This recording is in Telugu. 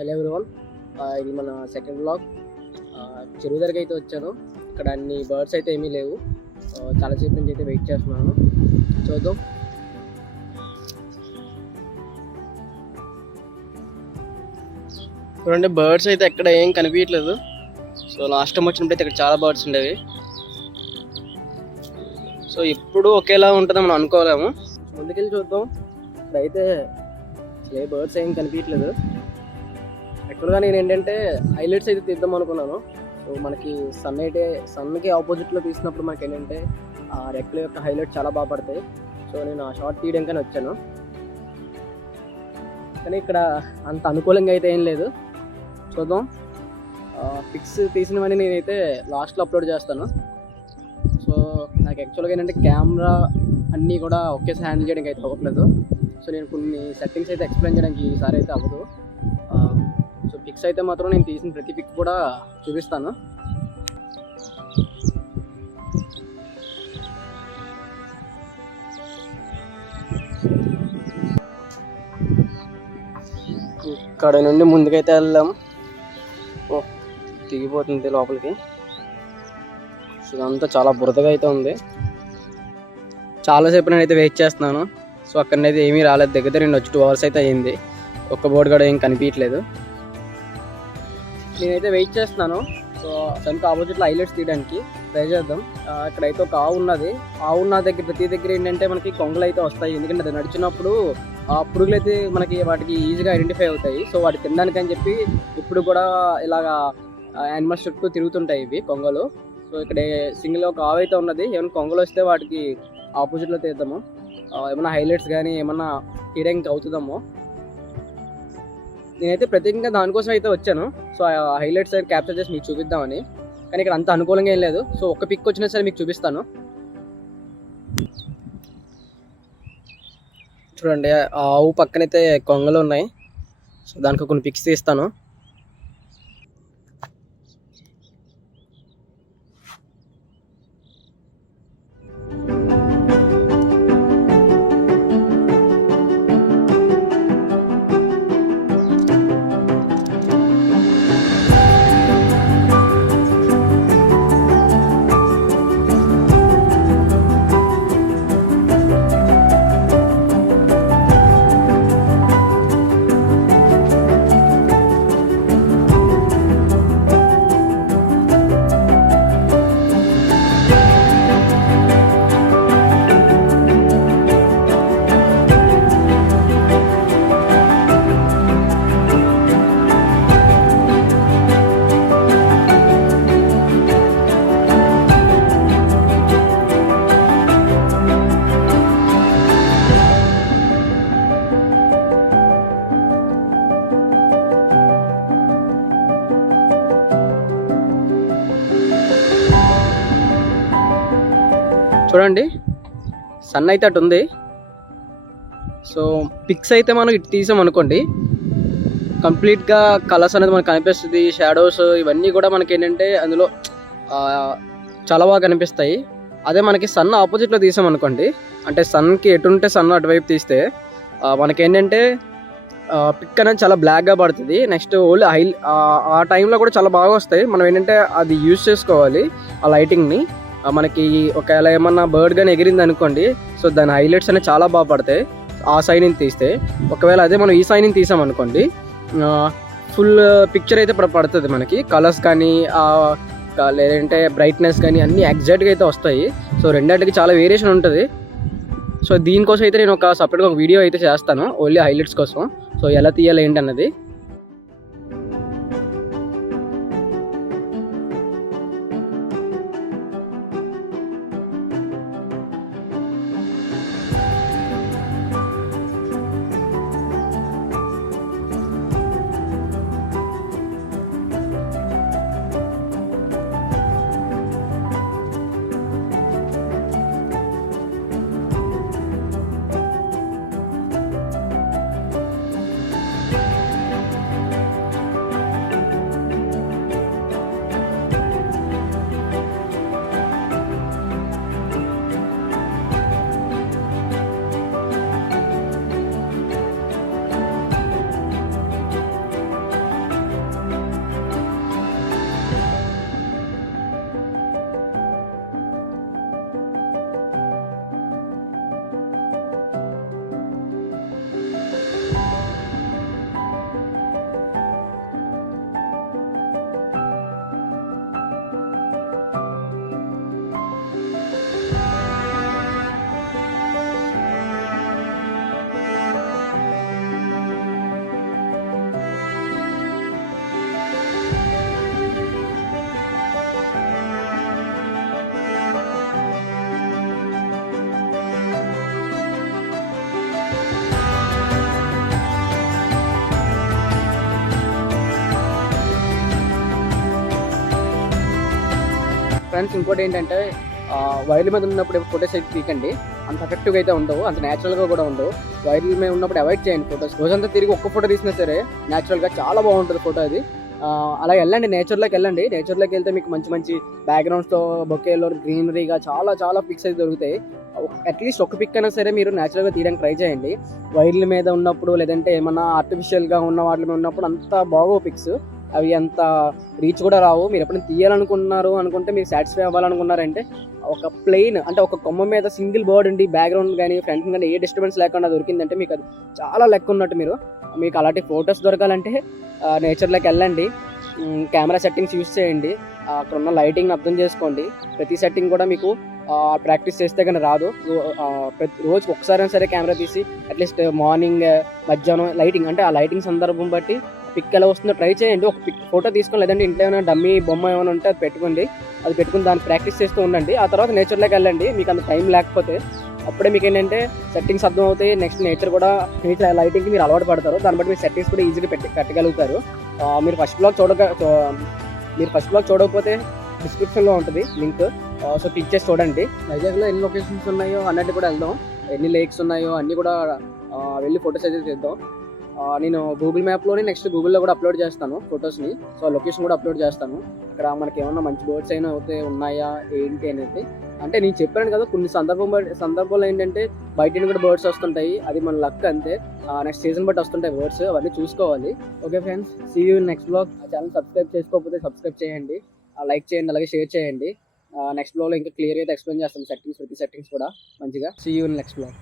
హలో ఎవ్రీవన్, ఇది మన సెకండ్ బ్లాగ్. చెరువు దగ్గరికి అయితే వచ్చాను. ఇక్కడ అన్ని బర్డ్స్ అయితే ఏమీ లేవు. చాలాసేపు నుంచి అయితే వెయిట్ చేస్తున్నాను. చూద్దాం. చూడండి, బర్డ్స్ అయితే ఎక్కడ ఏం కనిపించట్లేదు. సో లాస్ట్ టైం వచ్చినప్పుడు అయితే ఇక్కడ చాలా బర్డ్స్ ఉండేవి. సో ఇప్పుడు ఒకేలా ఉంటుందని మనం అనుకోలేము. ముందుకెళ్ళి చూద్దాం. ఇప్పుడైతే ఏ బర్డ్స్ ఏం కనిపించట్లేదు. యాక్చువల్గా నేను ఏంటంటే హైలైట్స్ అయితే తీద్దాం అనుకున్నాను. సో మనకి సన్కి ఆపోజిట్లో తీసినప్పుడు మనకి ఏంటంటే ఆ రెక్కల యొక్క హైలైట్ చాలా బాగా పడతాయి. సో నేను ఆ షార్ట్ తీయడానికని వచ్చాను. కానీ ఇక్కడ అంత అనుకూలంగా అయితే ఏం లేదు. చూద్దాం. పిక్స్ తీసినవన్నీ నేనైతే లాస్ట్లో అప్లోడ్ చేస్తాను. సో నాకు యాక్చువల్గా ఏంటంటే కెమెరా అన్నీ కూడా ఒకేసారి హ్యాండిల్ చేయడానికి అయితే అవ్వట్లేదు. సో నేను కొన్ని సెట్టింగ్స్ అయితే ఎక్స్ప్లెయిన్ చేయడానికి ఈసారి అయితే అవ్వదు. సో పిక్స్ అయితే మాత్రం నేను తీసిన ప్రతి పిక్ కూడా చూపిస్తాను. ఇక్కడ నుండి ముందుకైతే వెళ్దాం. దిగిపోతుంది లోపలికి. సో ఇదంతా చాలా బురదగా అయితే ఉంది. చాలాసేపు నేనైతే వెయిట్ చేస్తున్నాను. సో అక్కడనైతే ఏమీ రాలేదు. దగ్గర నేను వచ్చి 2 hours అయితే అయ్యింది. ఒక్క బోర్డు కూడా ఏం కనిపించట్లేదు. నేనైతే వెయిట్ చేస్తున్నాను. సో సన్కి ఆపోజిట్లో హైలైట్స్ తీయడానికి ట్రై చేద్దాం. ఇక్కడైతే ఒక ఆవు ఉన్నది. ఆవు ఉన్న దగ్గర ప్రతి దగ్గర ఏంటంటే మనకి కొంగలు అయితే వస్తాయి. ఎందుకంటే అది నడిచినప్పుడు ఆ పురుగులు అయితే వాటికి ఈజీగా ఐడెంటిఫై అవుతాయి. సో వాటి తినడానికి అని చెప్పి ఇప్పుడు కూడా ఇలాగా యానిమల్స్ చుట్టూ తిరుగుతుంటాయి ఇవి కొంగలు. సో ఇక్కడ సింగిల్ ఒక ఆవు అయితే ఉన్నది. ఏమైనా కొంగలు వస్తే వాటికి ఆపోజిట్లో తీద్దాము. ఏమైనా హైలైట్స్ కానీ ఏమన్నా తీయడానికి అవుతుందామో. నేనైతే ప్రత్యేకంగా దానికోసం అయితే వచ్చాను. సో ఆ హైలైట్స్ అయితే క్యాప్చర్ చేసి మీకు చూపిద్దామని. కానీ ఇక్కడ అంత అనుకూలంగా ఏం లేదు. సో ఒక్క పిక్ వచ్చినా సరే మీకు చూపిస్తాను. చూడండి, ఆ ఆవు పక్కనైతే కొంగలు ఉన్నాయి. సో దానికి కొన్ని పిక్స్ తీస్తాను. చూడండి, సన్ అయితే అటు ఉంది. సో పిక్స్ అయితే మనం ఇటు తీసాం అనుకోండి, కంప్లీట్గా కలర్స్ అనేది మనకు కనిపిస్తుంది. షాడోస్ ఇవన్నీ కూడా మనకి ఏంటంటే అందులో చాలా బాగా కనిపిస్తాయి. అదే మనకి సన్ ఆపోజిట్లో తీసాం అనుకోండి, అంటే సన్కి ఎటుంటే సన్ అటువైపు తీస్తే మనకేంటంటే పిక్ అనేది చాలా బ్లాక్గా పడుతుంది. నెక్స్ట్ ఓన్లీ ఆ టైంలో కూడా చాలా బాగా వస్తాయి. మనం ఏంటంటే అది యూజ్ చేసుకోవాలి ఆ లైటింగ్ని. మనకి ఒకవేళ ఏమన్నా బర్డ్ కానీ ఎగిరింది అనుకోండి, సో దాని హైలైట్స్ అనేవి చాలా బాగా పడతాయి ఆ సైడ్ నుంచి తీస్తే. ఒకవేళ అదే మనం ఈ సైడ్ నుంచి తీసాం అనుకోండి, ఫుల్ పిక్చర్ అయితే పడుతుంది మనకి. కలర్స్ కానీ లేదంటే బ్రైట్నెస్ కానీ అన్నీ ఎగ్జాక్ట్గా అయితే వస్తాయి. సో రెండింటికి చాలా వేరియేషన్ ఉంటుంది. సో దీనికోసం అయితే నేను ఒక సపరేట్గా ఒక వీడియో అయితే చేస్తాను ఓన్లీ హైలైట్స్ కోసం. సో ఎలా తీయాలి ఏంటి అన్నది. ఫ్రెండ్స్ ఇంకోటి ఏంటంటే వైర్ల మీద ఉన్నప్పుడు ఫొటోస్ అయితే తీకండి, అంత ఎఫెక్టివ్గా అయితే ఉండవు, అంత న్యాచురల్గా కూడా ఉండవు. వైర్ల మీద ఉన్నప్పుడు అవాయిడ్ చేయండి ఫొటోస్. రోజంతా తిరిగి ఒక్క ఫోటో తీసినా సరే న్యాచురల్గా చాలా బాగుంటుంది ఫోటో అది. అలా వెళ్ళండి, నేచర్లోకి వెళ్ళండి. నేచర్లోకి వెళ్తే మీకు మంచి మంచి బ్యాక్గ్రౌండ్స్తో బొకేలో గ్రీనరీగా చాలా చాలా పిక్స్ అయితే దొరుకుతాయి. అట్లీస్ట్ ఒక పిక్ అయినా సరే మీరు న్యాచురల్గా తీయడానికి ట్రై చేయండి. వైర్ల మీద ఉన్నప్పుడు లేదంటే ఏమన్నా ఆర్టిఫిషియల్గా ఉన్న వాటి మీద ఉన్నప్పుడు అంత బాగో పిక్స్, అవి అంత రీచ్ కూడా రావు. మీరు ఎప్పుడైనా తీయాలనుకున్నారు అనుకుంటే, మీరు సాటిస్ఫై అవ్వాలనుకున్నారంటే ఒక ప్లెయిన్ అంటే ఒక కొమ్మ మీద సింగిల్ బర్డ్ ఉండి బ్యాక్గ్రౌండ్ కానీ ఫ్రంట్ కానీ ఏ డిస్టర్బెన్స్ లేకుండా దొరికిందంటే మీకు అది చాలా లెక్క ఉన్నట్టు. మీకు అలాంటి ఫొటోస్ దొరకాలంటే నేచర్లోకి వెళ్ళండి, కెమెరా సెట్టింగ్స్ యూస్ చేయండి, అక్కడ ఉన్న లైటింగ్ని అర్థం చేసుకోండి. ప్రతి సెట్టింగ్ కూడా మీకు ప్రాక్టీస్ చేస్తే కానీ రాదు. ప్రతి రోజుకి ఒకసారైనా సరే కెమెరా తీసి అట్లీస్ట్ మార్నింగ్ మధ్యాహ్నం లైటింగ్ అంటే ఆ లైటింగ్ సందర్భం బట్టి పిక్ ఎలా వస్తుందో ట్రై చేయండి. ఒక పిక్ ఫోటో తీసుకొని లేదంటే ఇంట్లో ఏమైనా డమ్మీ బొమ్మ ఏమైనా ఉంటే అది పెట్టుకోండి, అది పెట్టుకుని దాన్ని ప్రాక్టీస్ చేస్తూ ఉండండి. ఆ తర్వాత నేచర్లోకి వెళ్ళండి. మీకు అంత టైం లేకపోతే అప్పుడే మీకు ఏంటంటే సెట్టింగ్స్ అర్థం అవుతాయి. నెక్స్ట్ నేచర్ లైటింగ్కి మీరు అలవాటు పడతారు. దాన్ని బట్టి మీరు సెట్టింగ్స్ కూడా ఈజీగా పెట్టగలుగుతారు. మీరు ఫస్ట్ బ్లాగ్ చూడకపోతే డిస్క్రిప్షన్లో ఉంటుంది లింక్, సో క్లిక్ చేసి చూడండి. వైజాగ్లో ఎన్ని లొకేషన్స్ ఉన్నాయో అన్నట్టు కూడా వెళ్దాం, ఎన్ని లేక్స్ ఉన్నాయో అన్నీ కూడా వెళ్ళి ఫొటోస్ అయితే తీద్దాం. నేను గూగుల్ మ్యాప్లోని నెక్స్ట్ గూగుల్లో కూడా అప్లోడ్ చేస్తాను ఫొటోస్ని. సో లొకేషన్ కూడా అప్లోడ్ చేస్తాను. అక్కడ మనకి ఏమన్నా మంచి బర్డ్స్ అయినా అయితే ఉన్నాయా ఏంటి అనేది. అంటే నేను చెప్పాను కదా, కొన్ని సందర్భాల్లో ఏంటంటే బయట కూడా బర్డ్స్ వస్తుంటాయి, అది మన లక్ అంతే. నెక్స్ట్ సీజన్ బట్టి వస్తుంటాయి బర్డ్స్, అవన్నీ చూసుకోవాలి. Okay friends, see you next blog. ఆ ఛానల్ సబ్స్క్రైబ్ చేసుకోకపోతే సబ్స్క్రైబ్ చేయండి, లైక్ చేయండి, అలాగే షేర్ చేయండి. నెక్స్ట్ బ్లాగ్లో ఇంకా క్లియర్గా అయితే ఎక్స్ప్లెయిన్ చేస్తాను ప్రతి సెట్టింగ్స్ కూడా మంచిగా. See you next blog.